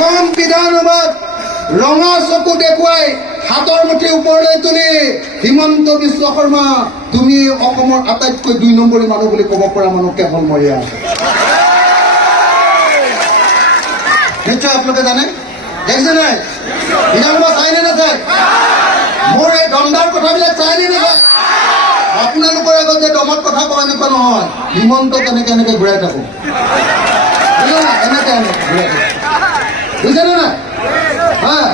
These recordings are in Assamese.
অসম বিধানসভাত ৰঙা চকু দেখুৱাই হাতৰ মুঠি ওপৰলৈ তুলি হিমন্ত বিশ্ব শৰ্মা তুমি অসমৰ আটাইতকৈ 2 নম্বৰী মানুহ বুলি ক'ব পৰা মানুহ কেৱল মৰিয়া আছে। নিশ্চয় আপোনালোকে জানে, দেখিছে নাই? বিধানসভা চাইনে নাচায়? মোৰ এই দণ্ডাৰ কথাবিলাক চাইনে নাচায়? আপোনালোকৰ আগত যে দমত কথা কোৱা এনেকুৱা নহয়, হিমন্ত কেনেকে এনেকে ঘূৰাই থাকো, এনেকে ঘূৰাই থাকো, বুজিছেনে নাই? হ্যাঁ,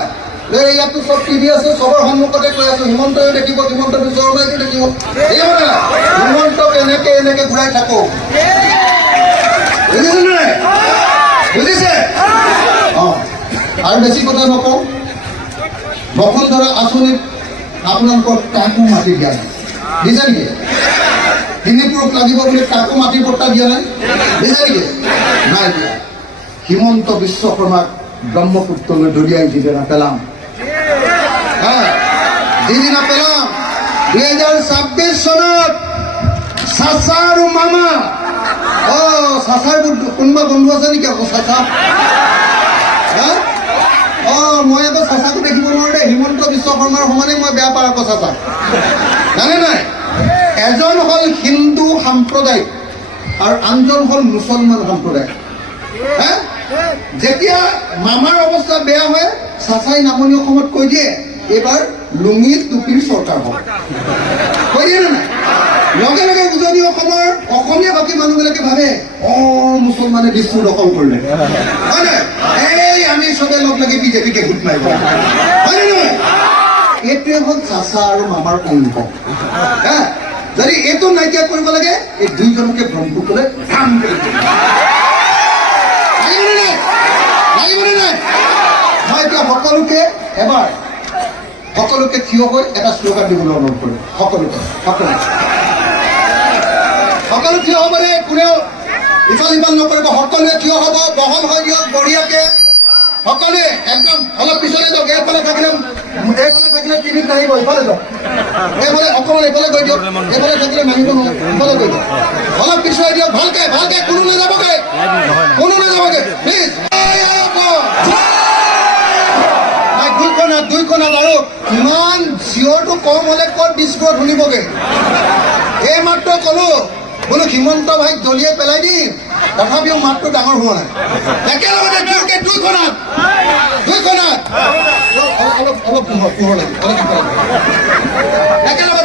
ইয়াতো সব টিভি আছে, সবৰ সন্মুখতে কৈ আছো, হিমন্তও দেখিব, হিমন্ত বিশ্ব শৰ্মাইও দেখিব, হিমন্ত এনেকে এনেকে ঘূৰাই থাকো, বুজিছে নাই? বুজিছে? আৰু বেছি কথা নকওঁ, বসুন্ধৰা আঁচনিত আপোনালোকৰ কাকো মাটি দিয়া নাই, দিছে নেকি? ডিঙিপুৰক লাগিব বুলি কাকো মাটি পট্টা দিয়া নাই, দিছে নেকি? নাই দিয়া। হিমন্ত বিশ্ব শৰ্মাক ব্ৰহ্মপুত্ৰলৈ দলিয়াই যিদিনা পেলাম, যিদিনা পেলাম 2026 চনত চাচা আৰু মামা, চাচাৰ কোনোবা বন্ধু আছে নেকি আকৌ চাচা? মই আকৌ চাচাকো দেখিব নোৱাৰো দেই, হিমন্ত বিশ্ব শৰ্মাৰ সমানে মই বেয়া পাওঁ আকৌ চাচা, জানে নাই? এজন হ'ল হিন্দু সাম্প্ৰদায়িক আৰু আনজন হ'ল মুছলমান সাম্প্ৰদায়িক। যেতিয়া মামাৰ অৱস্থা বেয়া হয়, চাচাই নামনি অসমত কৈ দিয়ে এইবাৰ লুঙি টুপিৰ চৰকাৰ হ'ব, কৈ দিয়ে নে নাই? লগে লগে উজনি অসমৰ অসমীয়া বাকী মানুহবিলাকে ভাবে মুছলমানে দিশপুৰ দখল কৰিলে, হয় নাই? এই আমি চবে লগ লাগি বিজেপিকে ভোট মাৰিব, হয় নে নহয়? এইটোৱে হ'ল চাচা আৰু মামাৰ অংক। যদি এইটো নাইকিয়া কৰিব লাগে, এই দুইজনকে ব্ৰহ্মপুত্ৰলৈ কাম কৰিব লাগিবনে নাই? মই এতিয়া সকলোকে থিয় হৈ এটা শ্লোগান দিবলৈ অনুৰোধ কৰিম। সকলো থিয় হ'ব দেই, কোনেও ইফাল সিফাল নকৰিব, সকলোৱে থিয় হ'ব, বহল হৈ দিয়ক বঢ়িয়াকে, সকলোৱে একদম অলপ পিছলৈ যাওক, এইফালে থাকিলে টিভিত নাহিব, ইফালে যাওক, এইফালে অকণমান এইফালে গৈ দিয়ক, এইফালে থাকিলে নাহিব নহয়, ইফালে গৈ দিয়ক, অলপ পিছুৱাই দিয়ক, ভালকে কোনো নাযাবগে প্লিজ। দুই কণাত আৰু ইমান চিঞৰটো কম হলে ক'ত ডিস্কত শুনিবগে। এই মাত্ৰ কলো বোলো হিমন্ত ভাইক দলিয়াই পেলাই দিম, তথাপিও মাতটো ডাঙৰ হোৱা নাই। একেলগতে দুই কণাত অলপ পোহৰ লাগে, একেলগে